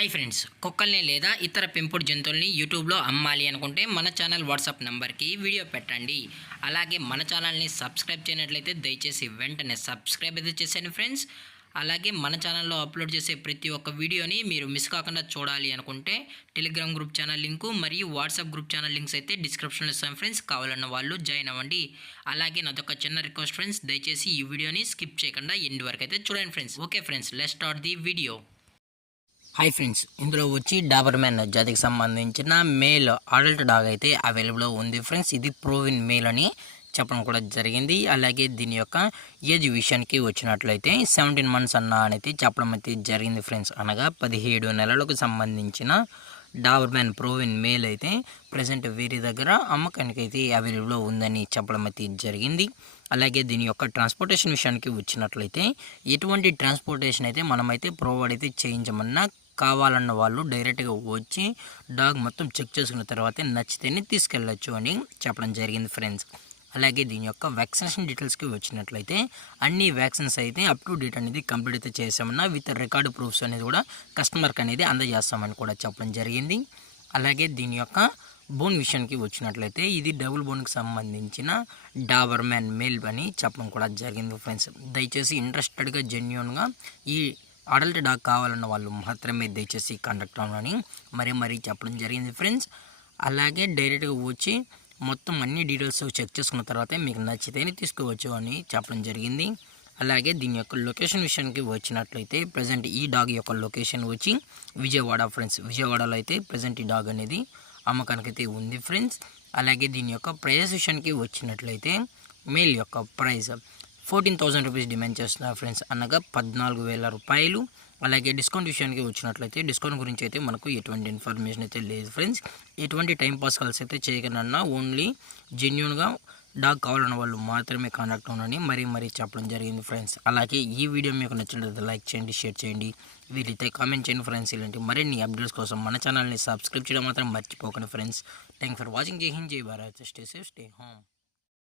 Hi friends, కుక్కల్ని లేదా ఇతర పెంపుడు జంతువుల్ని యూట్యూబ్లో అమ్మాలి అనుకుంటే మన ఛానల్ వాట్సాప్ నెంబర్కి వీడియో పెట్టండి. అలాగే మన ఛానల్ని సబ్స్క్రైబ్ చేయనట్లయితే దయచేసి వెంటనే సబ్స్క్రైబ్ అయితే చేసేయండి ఫ్రెండ్స్. అలాగే మన ఛానల్లో అప్లోడ్ చేసే ప్రతి ఒక్క వీడియోని మీరు మిస్ కాకుండా చూడాలి అనుకుంటే టెలిగ్రామ్ గ్రూప్ ఛానల్ లింకు మరియు వాట్సాప్ గ్రూప్ ఛానల్ లింక్స్ అయితే డిస్క్రిప్షన్లో ఇస్తాం ఫ్రెండ్స్. కావాలన్న వాళ్ళు జాయిన్ అవ్వండి. అలాగే నాదొక చిన్న రిక్వెస్ట్ ఫ్రెండ్స్, దయచేసి ఈ వీడియోని స్కిప్ చేయకుండా ఎండ్ వరకు అయితే చూడండి friends. Okay friends, let's start the video. Hi friends, ఇందులో వచ్చి డాబర్మెన్ జాతికి సంబంధించిన మేల్ అడల్ట్ డాగ్ అయితే అవైలబుల్లో ఉంది ఫ్రెండ్స్. ఇది ప్రూవిన్ మేల్ అని చెప్పడం కూడా జరిగింది. అలాగే దీని యొక్క ఏజ్ విషయానికి వచ్చినట్లయితే 17 months అనేది చెప్పడం అయితే జరిగింది ఫ్రెండ్స్. అనగా 17 నెలలకు సంబంధించిన డాబర్మెన్ ప్రూవిన్ మేల్ అయితే ప్రజెంట్ వీరి దగ్గర అమ్మకానికి అయితే అవైలబుల్లో ఉందని చెప్పడం అయితే జరిగింది. అలాగే దీని యొక్క ట్రాన్స్పోర్టేషన్ విషయానికి వచ్చినట్లయితే ఎటువంటి ట్రాన్స్పోర్టేషన్ అయితే మనమైతే ప్రొవైడ్ అయితే చేయించమన్నా కావాలన్న వాళ్ళు డైరెక్ట్గా వచ్చి డాగ్ మొత్తం చెక్ చేసుకున్న తర్వాత నచ్చితేనే తీసుకెళ్ళచ్చు అని చెప్పడం జరిగింది ఫ్రెండ్స్. అలాగే దీని యొక్క వ్యాక్సినేషన్ డీటెయిల్స్కి వచ్చినట్లయితే అన్ని వ్యాక్సిన్స్ అయితే అప్ టు డేట్ అనేది కంప్లీట్ అయితే చేసామన్నా విత్ రికార్డు ప్రూఫ్స్ అనేది కూడా కస్టమర్కి అనేది అందజేస్తామని కూడా చెప్పడం జరిగింది. అలాగే దీని యొక్క బోన్ విషయానికి వచ్చినట్లయితే ఇది డబుల్ బోన్కి సంబంధించిన డాబర్మెన్ మేల్ అని చెప్పడం కూడా జరిగింది ఫ్రెండ్స్. దయచేసి ఇంట్రెస్టెడ్గా జెన్యూన్గా ఈ అడల్ట్ డాగ్ కావాలన్న వాళ్ళు మాత్రమే దయచేసి కాంటాక్ట్ అవ్వాలని మరీ చెప్పడం జరిగింది ఫ్రెండ్స్. అలాగే డైరెక్ట్గా వచ్చి మొత్తం అన్ని డీటెయిల్స్ చెక్ చేసుకున్న తర్వాత మీకు నచ్చితేనే తీసుకోవచ్చు అని చెప్పడం జరిగింది. అలాగే దీని యొక్క లొకేషన్ విషయానికి వచ్చినట్లయితే ప్రజెంట్ ఈ డాగ్ యొక్క లొకేషన్ వచ్చి విజయవాడ ఫ్రెండ్స్. విజయవాడలో అయితే ప్రజెంట్ ఈ డాగ్ అనేది అమ్మకానికైతే ఉంది ఫ్రెండ్స్. అలాగే దీని యొక్క ప్రైస్ విషయానికి వచ్చినట్లయితే మేల్ యొక్క ప్రైస్ 14,000 రూపీస్ డిమాండ్ చేస్తున్నారు ఫ్రెండ్స్, అనగా 14,000 రూపాయలు. అలాగే డిస్కౌంట్ విషయానికి వచ్చినట్లయితే డిస్కౌంట్ గురించి అయితే మనకు ఎటువంటి ఇన్ఫర్మేషన్ అయితే లేదు ఫ్రెండ్స్. ఎటువంటి టైం పాస్ కాల్స్ అయితే చేయకనన్నా ఓన్లీ జెన్యూన్గా డాగ్ కావాలన్న వాళ్ళు మాత్రమే కాంటాక్ట్ అవ్వనని మరీ చెప్పడం జరిగింది ఫ్రెండ్స్. అలాగే ఈ వీడియో మీకు నచ్చినట్లయితే లైక్ చేయండి, షేర్ చేయండి, వీలైతే కామెంట్ చేయండి ఫ్రెండ్స్. ఇలాంటి మరిన్ని అప్డేట్స్ కోసం మన ఛానల్ని సబ్స్క్రైబ్ చేయడం మాత్రం మర్చిపోకండి ఫ్రెండ్స్. Thank for watching. జై హింద్, జై Bharat, stay safe, stay home.